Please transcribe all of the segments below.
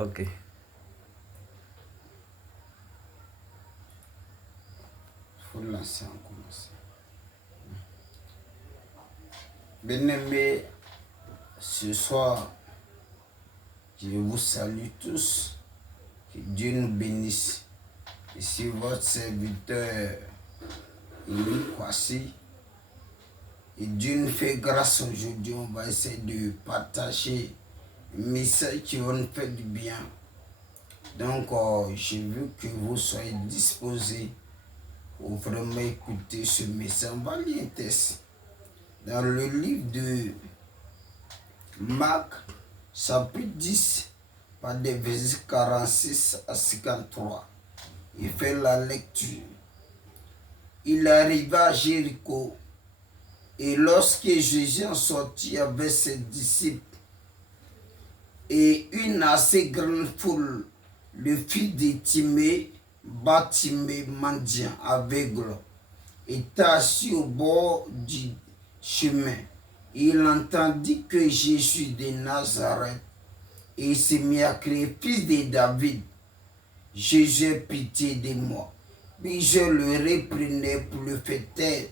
Ok. Faut lancer en commençant. Bien-aimés, ce soir, je vous salue tous. Que Dieu nous bénisse. Ici votre serviteur, Louis Kwasi. Et Dieu nous fait grâce aujourd'hui. On va essayer de partager un message qui va nous faire du bien. Donc, j'ai vu que vous soyez disposés pour vraiment écouter ce message. On va lire un texte. Dans le livre de Marc, chapitre 10, par des versets 46 à 53. Il fait la lecture. Il arriva à Jéricho, et lorsque Jésus en sortit avec ses disciples et une assez grande foule, le fils de Timée, Bartimée, mendiant, aveugle, était assis au bord du chemin. Il entendit que Jésus de Nazareth, et il se mit à crier, fils de David, Jésus, aie pitié de moi. Puis je le reprenais pour le faire taire,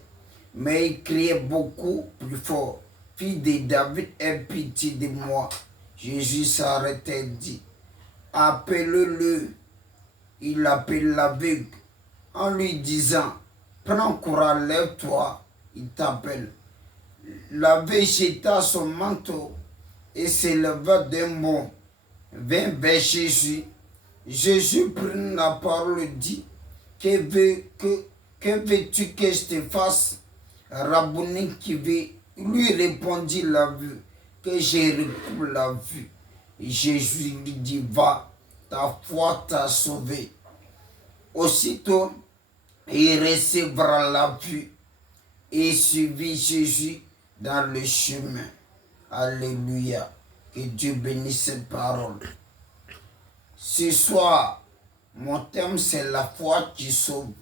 mais il criait beaucoup plus fort, fils de David, aie pitié de moi. Jésus s'arrêtait et dit, appelle-le. Il appelle l'aveugle en lui disant, prends courage, lève-toi, il t'appelle. L'aveugle jeta son manteau et s'éleva d'un bond, vint vers Jésus. Jésus prit la parole et dit, que veux-tu que je te fasse? Rabouni qui lui répondit l'aveugle, que je recouvre la vue. Et Jésus lui dit, va, ta foi t'a sauvé. Aussitôt, il recevra la vue et suivit Jésus dans le chemin. Alléluia. Que Dieu bénisse cette parole. Ce soir, mon thème c'est la foi qui sauve.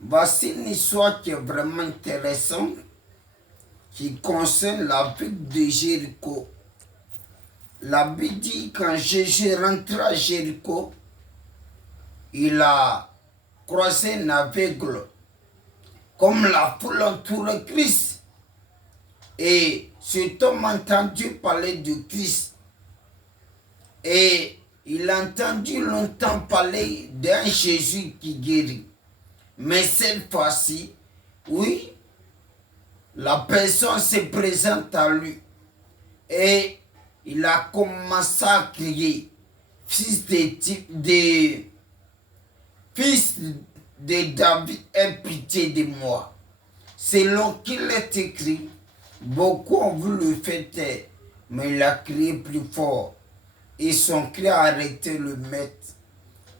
Voici une histoire qui est vraiment intéressante, qui concerne la ville de Jéricho. La Bible dit quand Jésus rentra à Jéricho, il a croisé un aveugle. Comme la foule entourait Christ, et cet homme a entendu parler de Christ, et il a entendu longtemps parler d'un Jésus qui guérit. Mais cette fois-ci, oui, la personne se présente à lui et il a commencé à crier, fils de David, aie pitié de moi. Selon qu'il est écrit, beaucoup ont voulu le faire taire, mais il a crié plus fort. Et son cri a arrêté le maître.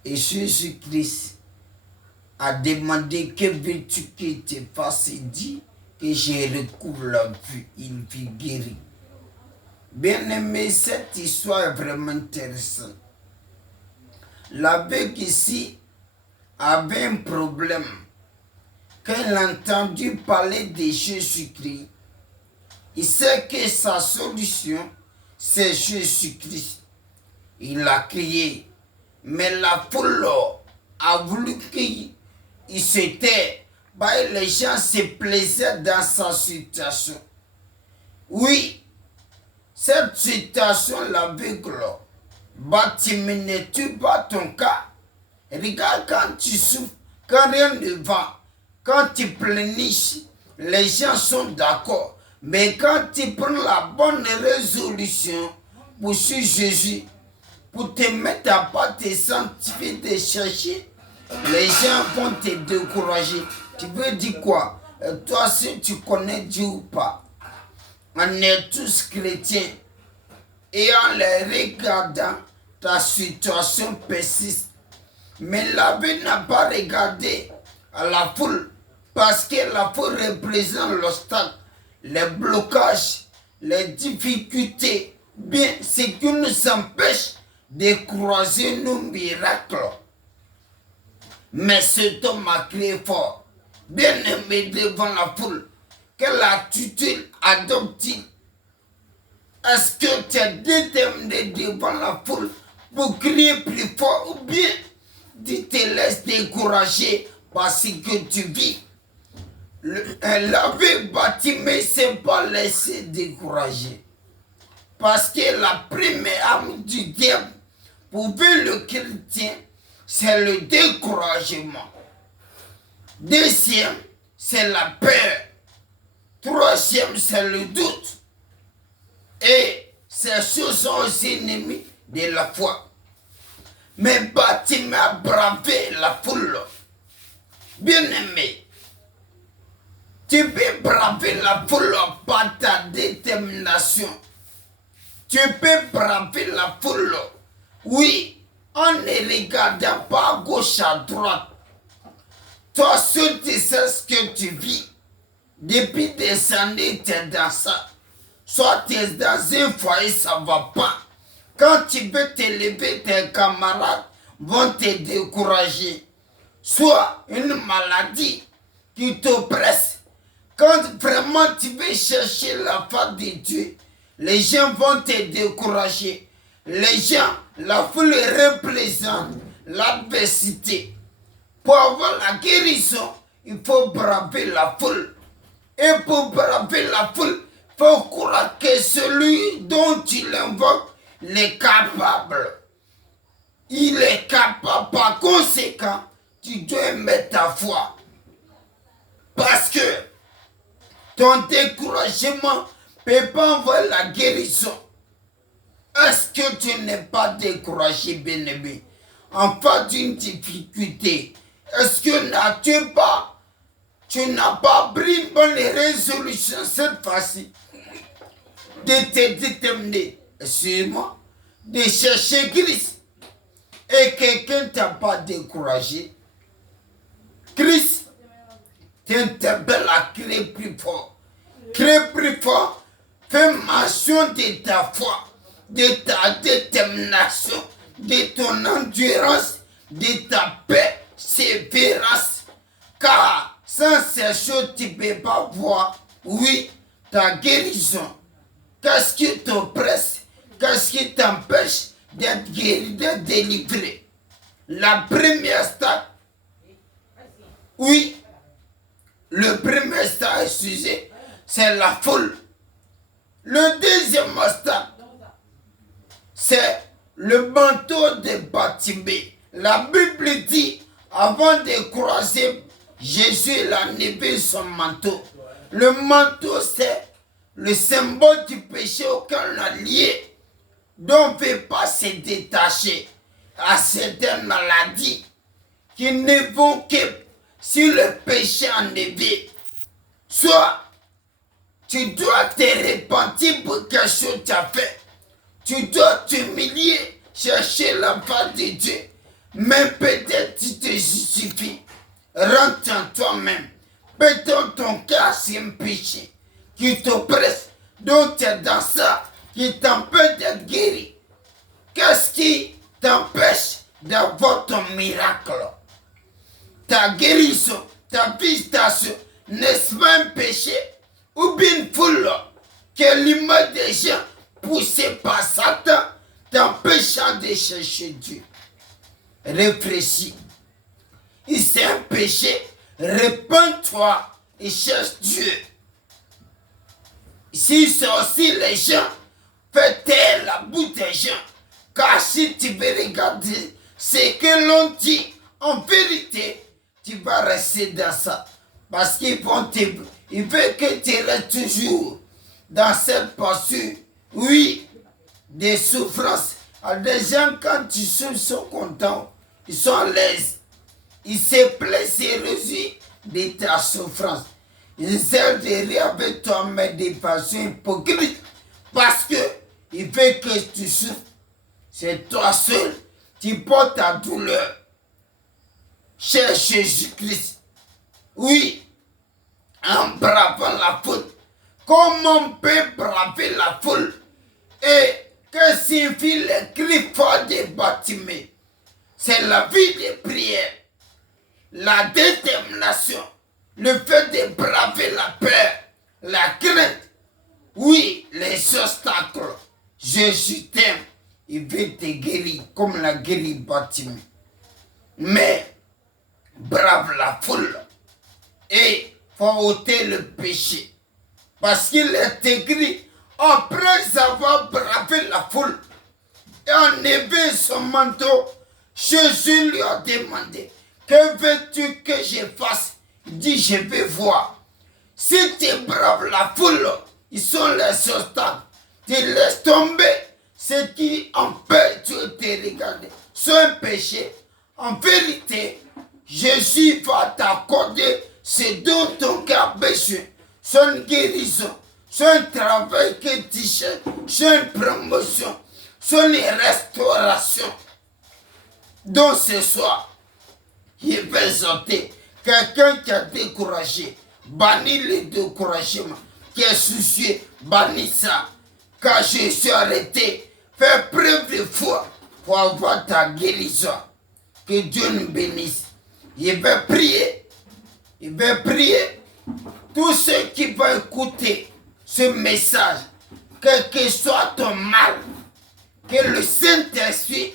Et Jésus-Christ a demandé, que veux-tu que te fasse? Il dit que je recouvre la vue. Il fut guéri. Bien aimé, cette histoire est vraiment intéressante. L'aveugle ici avait un problème. Quand il a entendu parler de Jésus-Christ, il sait que sa solution, c'est Jésus-Christ. Il a crié, mais la foule a voulu qu'il se taise. Les gens se plaisaient dans sa situation. Oui, cette situation, l'aveugle, Bartimée, n'es-tu pas ton cas? Regarde quand tu souffres, quand rien ne va, quand tu pleurniches, les gens sont d'accord. Mais quand tu prends la bonne résolution pour suivre Jésus, pour te mettre à part, te sanctifier, te chercher, les gens vont te décourager. Tu veux dire quoi? Toi, si tu connais Dieu ou pas, on est tous chrétiens. Et en les regardant, ta situation persiste. Mais l'aveugle n'a pas regardé à la foule, parce que la foule représente l'obstacle, les blocages, les difficultés, bien ce qui nous empêche de croiser nos miracles. Mais cet homme a crié fort, bien aimé devant la foule. Quelle attitude adopte-t-il? Est-ce que tu es déterminé devant la foule pour crier plus fort, ou bien tu te laisses décourager parce que tu vis. La vie Bartimée, c'est pas laisser décourager. Parce que la première arme du diable pour le chrétien, c'est le découragement. Deuxième, c'est la peur. Troisième, c'est le doute. Et ces choses sont aussi ennemies de la foi. Mais Bartimée a bravé la foule. Bien-aimé, tu peux braver la foule par ta détermination. Tu peux braver la foule, oui, en ne regardant pas à gauche, à droite. Toi seul, tu sais ce que tu vis. Depuis des années, tu es dans ça. Soit tu es dans un foyer, ça ne va pas. Quand tu veux te lever, tes camarades vont te décourager. Soit une maladie qui t'oppresse. Quand vraiment tu veux chercher la face de Dieu, les gens vont te décourager. Les gens, la foule représente l'adversité. Pour avoir la guérison, il faut braver la foule. Et pour braver la foule, il faut croire que celui dont tu l'invoques, il est capable. Il est capable. Par conséquent, tu dois mettre ta foi. Parce que ton découragement ne peut pas avoir la guérison. Est-ce que tu n'es pas découragé, bien-aimé, en face d'une difficulté? Est-ce que tu n'as pas pris une bonne résolution cette fois-ci de te déterminer, excuse-moi, de chercher Christ, et quelqu'un ne t'a pas découragé? Christ t'interpelle à crier plus fort. Crier plus fort. Fais mention de ta foi, de ta détermination, de ton endurance, de ta persévérance. Car sans ces choses, tu ne peux pas voir, oui, ta guérison. Qu'est-ce qui t'oppresse? Qu'est-ce qui t'empêche d'être guéri, d'être délivré? La première stade, oui, le premier stade, excusez, c'est la foule. Le deuxième stade, c'est le manteau de Bartimée. La Bible dit, avant de croiser Jésus, il a enlevé son manteau. Le manteau, c'est le symbole du péché auquel on a lié, dont on ne peut pas se détacher à certaines maladies qui ne vont que si le péché enlevé. Soit tu dois te repentir pour quelque chose que tu as fait. Tu dois t'humilier, chercher la face de Dieu. Mais peut-être tu te justifies. Rentre en toi-même. Peut-être ton cœur c'est un péché qui t'oppresse. Donc tu es dans ça, qui t'empêche d'être guéri. Qu'est-ce qui t'empêche d'avoir ton miracle? Ta guérison, ta visitation, n'est-ce pas un péché? Ou bien une foule que l'image des gens poussés par Satan t'empêchant de chercher Dieu? Réfléchis. Si c'est un péché, répands-toi et cherche Dieu. Si c'est aussi les gens, fais taire la bouche des gens. Car si tu veux regarder ce que l'on dit en vérité, tu vas rester dans ça. Parce qu'ils veulent que tu restes toujours dans cette posture. Oui, des souffrances. Alors des gens, quand tu souffres, ils sont contents. Ils sont à l'aise. Ils se plaisent et réjouissent de ta souffrance. Ils essaient de rire avec toi, mais de façon hypocrite. Parce que ils veulent que tu souffres. C'est toi seul qui portes ta douleur. Cherche Jésus-Christ. Oui, en bravant la foule. Comment on peut braver la foule? Et que signifie le cri fort de Bartimée? C'est la vie de prière, la détermination, le fait de braver la peur, la crainte, oui, les obstacles. Jésus t'aime, il veut te guérir comme la guéri Bartimée. Mais brave la foule et faut ôter le péché. Parce qu'il est écrit, après avoir bravé la foule et enlevé son manteau, Jésus lui a demandé, que veux-tu que je fasse? Il dit, je vais voir. Si tu braves la foule, ils sont les obstacles. Tu laisses tomber ce qui empêche de te regarder. C'est un péché. En vérité, Jésus va t'accorder ce dont ton cœur a besoin. C'est une guérison. C'est un travail que tu cherches. C'est une promotion. C'est une restauration. Donc ce soir, il va exhorter quelqu'un qui a découragé. Bannis le découragement. Qui est soucieux, bannis ça. Quand je suis arrêté, fais preuve de foi pour avoir ta guérison. Que Dieu nous bénisse. Il va prier. Il va prier. Tous ceux qui vont écouter ce message, quel que soit ton mal, que le Saint-Esprit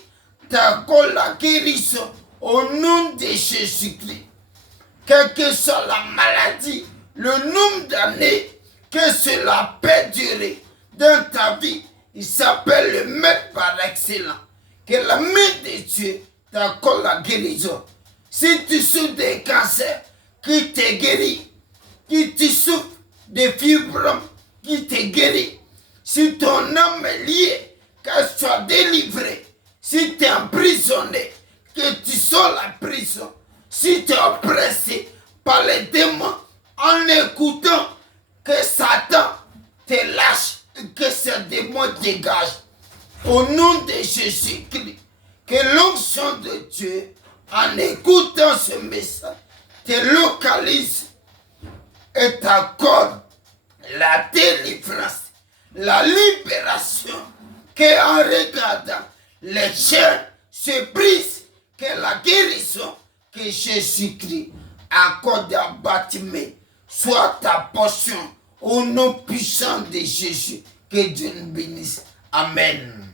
t'accorde la guérison au nom de Jésus-Christ. Quelle que soit la maladie, le nombre d'années que cela peut durer dans ta vie, il s'appelle le maître par excellence. Que la main de Dieu t'accorde la guérison. Si tu souffres de cancer, qui te guérit. Si tu souffres de fibromes, qui te guérit. Si ton âme est liée, qu'elle soit délivrée. Si tu es emprisonné, que tu sors la prison. Si tu es oppressé par les démons, en écoutant que Satan te lâche, que ces démons dégagent. Au nom de Jésus-Christ, que l'onction de Dieu, en écoutant ce message, te localise et t'accorde la délivrance, la libération, qu'en regardant les chaînes se brisent, que la guérison que Jésus-Christ accorde à Bartimée soit ta portion au nom puissant de Jésus. Que Dieu nous bénisse. Amen.